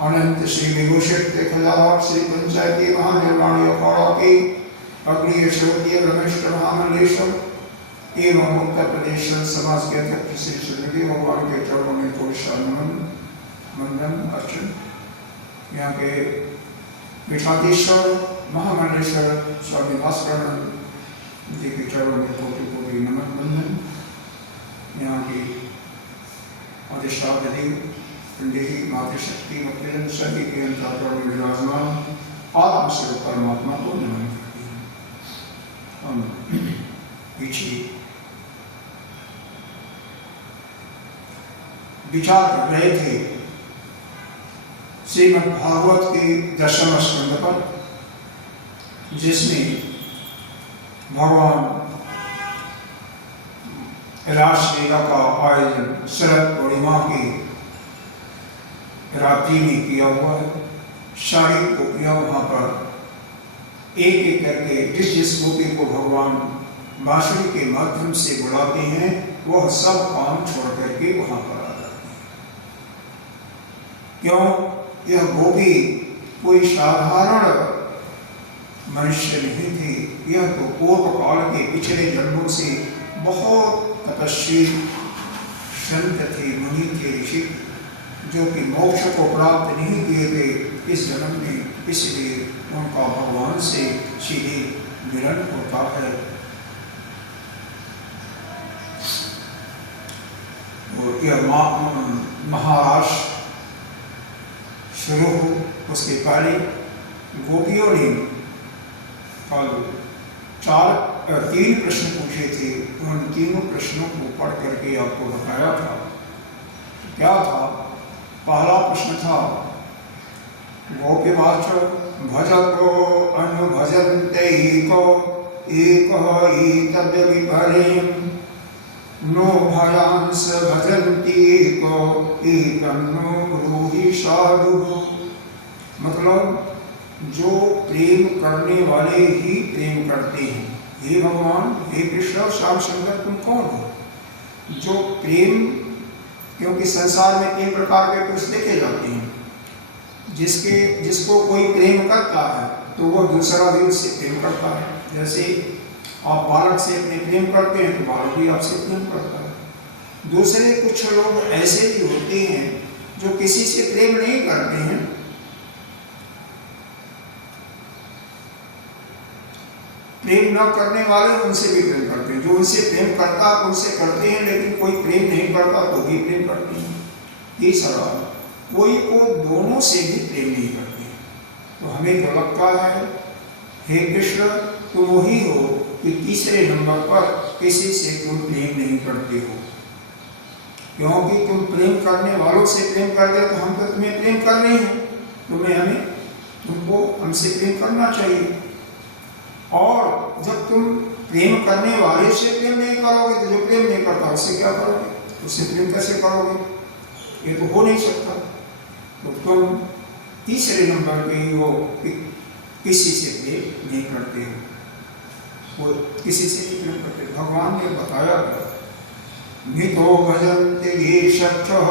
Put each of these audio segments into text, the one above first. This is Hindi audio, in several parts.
अनंत श्री विभूषित खजाब श्री पंचायती महानिर्वाणी अखाड़ा की अग्नि श्रोतीय रमेश महामंडलेश्वर एवं उत्तर प्रदेश समाज के अध्यक्ष श्री सुरभि भगवान के चरणों में कोशा मंदन अर्चन। यहाँ के पीठाधीश्वर महामंडलेश्वर स्वामी भास्कर जी के चरणों में कोटि कोटि नमन बंधन। यहाँ की अधिष्ठाता देवी पंडित मातृशक्ति भक्तजन सभी के अंतरात्मा में विराजमान आत्मस्वरूप परमात्मा को नमन करते हैं। हम पीछे विचार कर रहे थे श्रीमद् भागवत के 10वें स्कंद पर, जिसमें भगवान रासलीला का आयोजन शरद पूर्णिमा की रात्रि में किया हुआ है। सारी गोपियां वहां पर एक एक करके जिस जिस गोपी को भगवान बांसुरी के माध्यम से बुलाते हैं वह सब काम छोड़ करके वहां पर आ जाते हैं। क्यों? यह गोपी कोई साधारण मनुष्य नहीं थे, यह तो पूर्व काल के पिछले जन्मों से बहुत तपस्वी संत थे, मुनि थे, ऋषि, जो कि मोक्ष को प्राप्त नहीं किए थे इस जन्म में, इसलिए उनका भगवान से सीधे मिलन होता है। और यह महाराष्ट्र शुरू हो उसके पहले गोपियों ने कल 3 प्रश्न पूछे थे। उन तीनों प्रश्नों को पढ़ करके आपको बताया था। क्या था? पहला प्रश्न था गोपीवाच भजतो अनुभजन्ते एतद्य विपरीं नो भयांस भजन्ति एकन्नो ब्रूहि साधु। मतलब जो प्रेम करने वाले ही प्रेम करते हैं। हे भगवान, हे कृष्ण, श्याम सुंदर, तुम कौन हो? जो प्रेम, क्योंकि संसार में 3 प्रकार के पुरुष देखे जाते हैं। जिसको कोई प्रेम करता है तो वह दूसरा भी उससे प्रेम करता है। जैसे आप बालक से अपने प्रेम करते हैं तो बालक भी आपसे प्रेम करता है। दूसरे कुछ लोग ऐसे भी होते हैं जो किसी से प्रेम नहीं करते हैं, प्रेम न करने वाले उनसे भी प्रेम करते हैं। जो उनसे प्रेम करता है उनसे करते हैं, लेकिन कोई प्रेम नहीं करता तो भी प्रेम करते हैं। तीसरा, कोई को दोनों से भी प्रेम नहीं करते। तो हमें तो लगता है हे कृष्ण तुम ही हो कि तीसरे नंबर पर किसी से तुम प्रेम नहीं करते हो, क्योंकि तुम प्रेम करने वालों से प्रेम करते तो हम तो तुम्हें प्रेम कर रहे हैं, तुमको हमसे प्रेम करना चाहिए। और जब तुम प्रेम करने वाले से प्रेम नहीं करोगे तो जो प्रेम नहीं करता उससे क्या करोगे? उससे प्रेम कैसे करोगे? ये तो हो नहीं सकता। तो तुम तीसरे नंबर पे हो कि किसी से प्रेम नहीं करते हो, वो किसी से नहीं प्रेम करते। भगवान ने बताया मितो भजन्ते ये शक्षः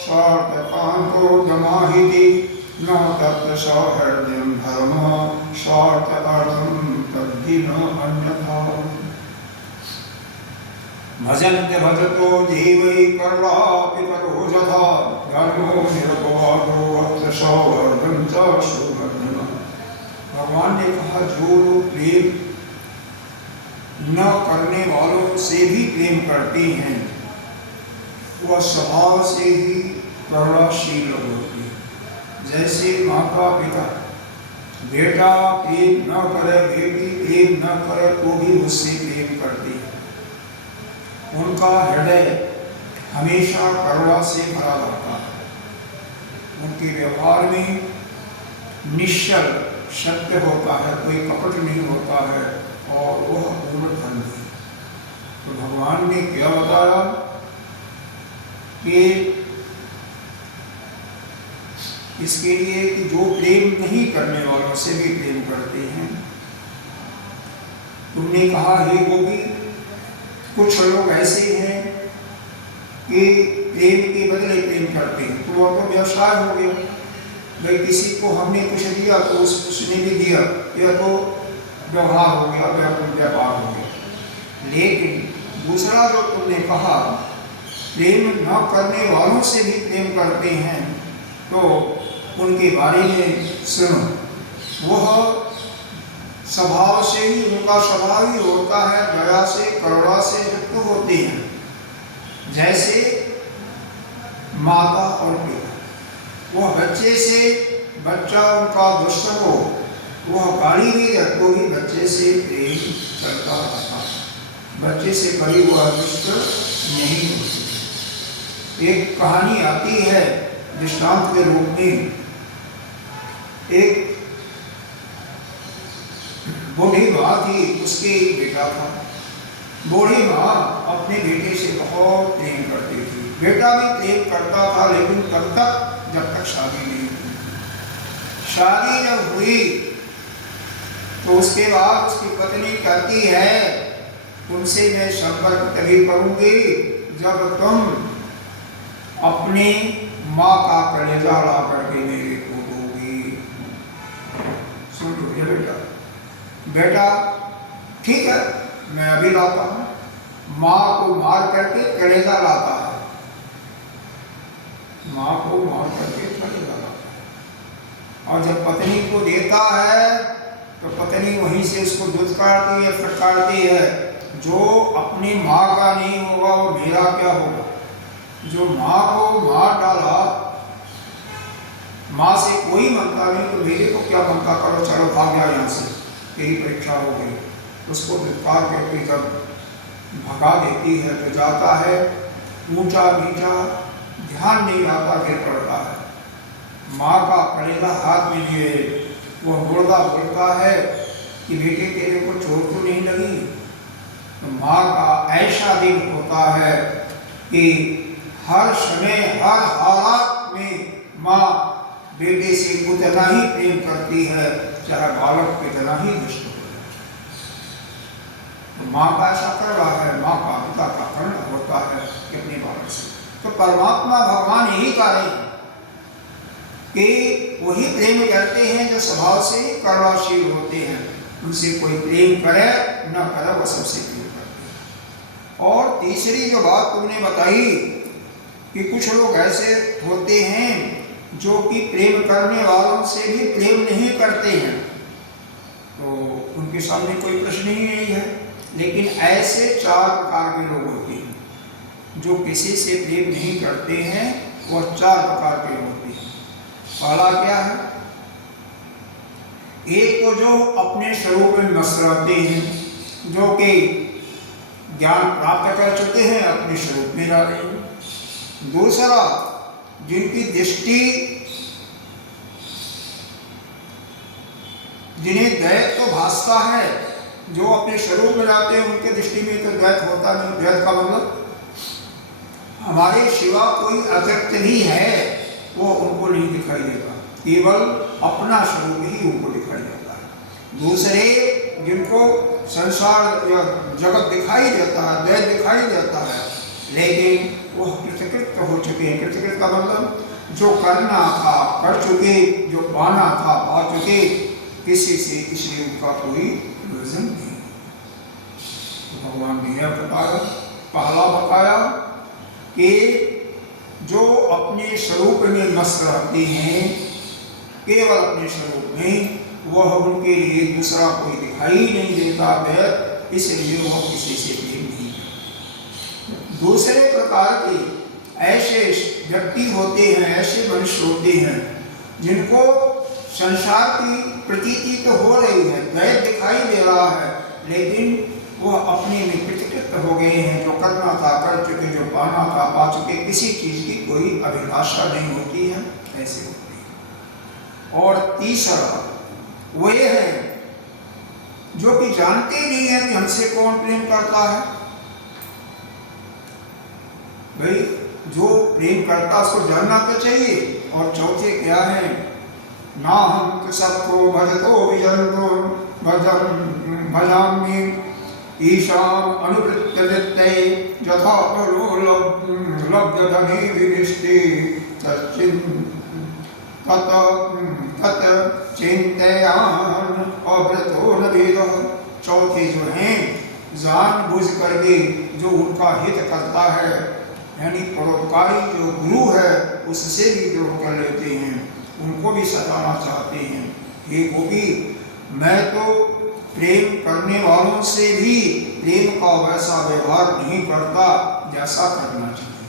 स्वार्थकान्तो जमाहिति न तत्र सौहृदयं धर्मः स्वार्थार्थं तद्धि न अन्यथा। भजन्ते भजतो जीवै कर्णापितरो यथा धर्मो निरपवादो अत्र सौहृदं च सुवर्धनः। भगवान ने कहा जो लोग प्रेम न करने वालों से भी प्रेम करते हैं वह स्वभाव से ही करुणाशील होते हैं। जैसे माता पिता बेटा प्रेम न करे, बेटी प्रेम न करे तो भी उससे प्रेम करते हैं। उनका हृदय हमेशा करुणा से भरा रहता है। उनके व्यवहार में निश्चल सत्य होता है, कोई कपट नहीं होता है और वह पूर्ण धर्म है। तो भगवान ने क्या बताया कि इसके लिए कि जो प्रेम नहीं करने वालों से भी प्रेम करते हैं। तुमने कहा हे गोपी, कुछ लोग ऐसे हैं कि प्रेम के बदले प्रेम करते हैं, तो वह तो व्यवसाय हो गया। भाई किसी को हमने कुछ दिया तो उसने भी दिया, यह तो व्यवहार हो गया, व्यापार हो गया। लेकिन दूसरा जो तुमने कहा प्रेम न करने वालों से भी प्रेम करते हैं, तो उनके बारे में सुनो। वह स्वभाव से ही, उनका स्वभाव ही होता है दया से, करुणा से युक्त होते हैं। जैसे माता और पिता, वह बच्चे से, बच्चा उनका दुश्मन हो, वह गाली भी दे तो ही बच्चे से प्रेम चलता रहता है। बच्चे से कभी वह दुष्ट नहीं होती। एक कहानी आती है दृष्टांत के रूप में। एक बूढ़ी माँ थी, उसके एक बेटा था। बूढ़ी माँ अपने बेटे से बहुत प्रेम करती थी, बेटा भी प्रेम करता था, लेकिन तब तक जब तक शादी नहीं हुई। शादी जब हुई तो उसके बाद उसकी पत्नी कहती है तुमसे मैं संपर्क तभी करूंगी जब तुम अपनी माँ का कलेजा ला करके मेरे को दोगी। सुन लो बेटा, बेटा ठीक है मैं अभी लाता हूँ। माँ को मार करके कलेजा लाता है, माँ को मार करके कलेजा लाता है। और जब पत्नी को देता है तो पत्नी वहीं से उसको दुत्कारती है, फटकारती है। जो अपनी माँ का नहीं होगा वो मेरा क्या होगा? जो माँ को मार डाला, माँ से कोई मनता नहीं तो मेरे को क्या मनता, करो चलो भाग गया यहाँ से, तेरी परीक्षा हो गई। उसको दुत्कार करके जब भगा देती है तो जाता है ऊंचा नीचा, ध्यान नहीं आता, गिर पड़ता है। माँ का कलेजा हाथ में लिए वो मुर्दा बोलता है कि बेटे तेरे को चोट तो नहीं लगी? तो माँ का ऐसा दिल होता है कि हर समय हर हालात में माँ बेटे से उतना ही प्रेम करती है, चाहे बालक कितना ही दुष्ट हो। तो माँ का ऐसा कर रहा है, माँ का पिता का कर्ण होता है कि अपने बालक से। तो परमात्मा भगवान यही कह रहे हैं कि वही प्रेम करते हैं जो स्वभाव से करुणाशील होते हैं। उनसे कोई प्रेम करे न करे, वह सबसे प्रेम करते हैं। और तीसरी जो बात तुमने बताई कि कुछ लोग ऐसे होते हैं जो कि प्रेम करने वालों से भी प्रेम नहीं करते हैं, तो उनके सामने कोई प्रश्न ही नहीं है। लेकिन ऐसे चार प्रकार के लोग होते हैं जो किसी से प्रेम नहीं करते हैं, वह चार प्रकार के होते हैं। पहला क्या है? एक तो जो अपने स्वरूप में मस्त रहते हैं, जो कि ज्ञान प्राप्त कर चुके हैं, अपने स्वरूप में रह रहे हैं। दूसरा, जिनकी दृष्टि, जिन्हें दैत्य तो भासता है जो अपने स्वरूप में जाते हैं उनके दृष्टि में तो द्वैत होता नहीं। द्वैत का मतलब हमारे सिवा कोई अतिरिक्त ही है वो उनको नहीं दिखाई देता, केवल अपना स्वरूप ही उनको दिखाई देता है। दूसरे जिनको संसार या जगत दिखाई देता है, द्वैत दिखाई देता है, लेकिन वह कृतकृत हो चुके हैं। कृतकृत का मतलब जो करना था कर चुके, जो पाना था पा चुके, किसी से इसलिए उनका कोई प्रयोजन नहीं। तो भगवान ने यह बताया, पहला बताया कि जो अपने स्वरूप में मस्त रहते हैं, केवल अपने स्वरूप में, वह उनके लिए दूसरा कोई दिखाई नहीं देता है, इसलिए वह किसी से प्रेम नहीं करते। दूसरे प्रकार के ऐसे व्यक्ति होते हैं, ऐसे मनुष्य होते हैं जिनको संसार की प्रतीति तो हो रही है, द्वैत दिखाई दे रहा है, लेकिन वह अपने में कृतकृत हो गए हैं। जो करना था कर चुके, जो पाना था पा चुके, किसी चीज की कोई अभिलाषा नहीं होती है, ऐसे होते हैं। और तीसरा वे हैं जो कि जानते नहीं है कि हमसे कौन प्रेम करता है। भाई जो प्रेम करता उसको जानना तो चाहिए। और चौथे क्या है, ना हम सबको भजतो विजंतो भजामि ईशान अनुवृत्त वृत्ते यथा लब्ध धने विनिष्टे तत चिंतयान अव्रतो न वेद। चौथे जो हैं जान बुझ करके जो उनका हित करता है, यानी परोपकारी जो गुरु है उससे भी जो कर लेते हैं, उनको भी सताना चाहते हैं। हे गोपी, मैं तो प्रेम करने वालों से भी प्रेम का वैसा व्यवहार नहीं करता जैसा करना चाहिए।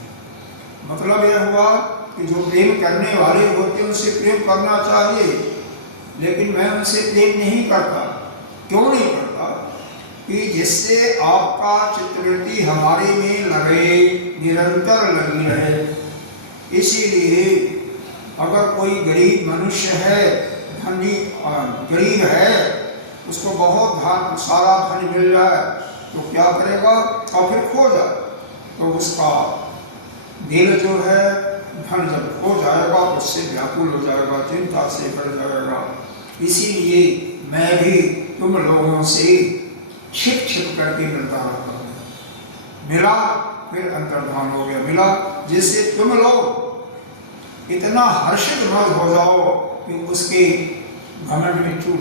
मतलब यह हुआ कि जो प्रेम करने वाले होते हैं उनसे प्रेम करना चाहिए, लेकिन मैं उनसे प्रेम नहीं करता। क्यों नहीं करता? कि जिससे आपका चित्तवृत्ति हमारे में लगे, निरंतर लगी रहे। इसीलिए अगर कोई गरीब मनुष्य है, धनी गरीब है, उसको बहुत धन, सारा धन मिल जाए तो क्या करेगा? और फिर खो जाए तो उसका दिल जो है धन जब खो जाएगा तो उससे व्याकुल हो जाएगा, चिंता से भर जाएगा। इसीलिए मैं भी तुम लोगों से छिप छिप करके मिलता रहता हूँ। मिला फिर अंतर्धान हो गया, मिला जिससे तुम लोग इतना हर्षित मत हो जाओ कि उसके घमंड में चूर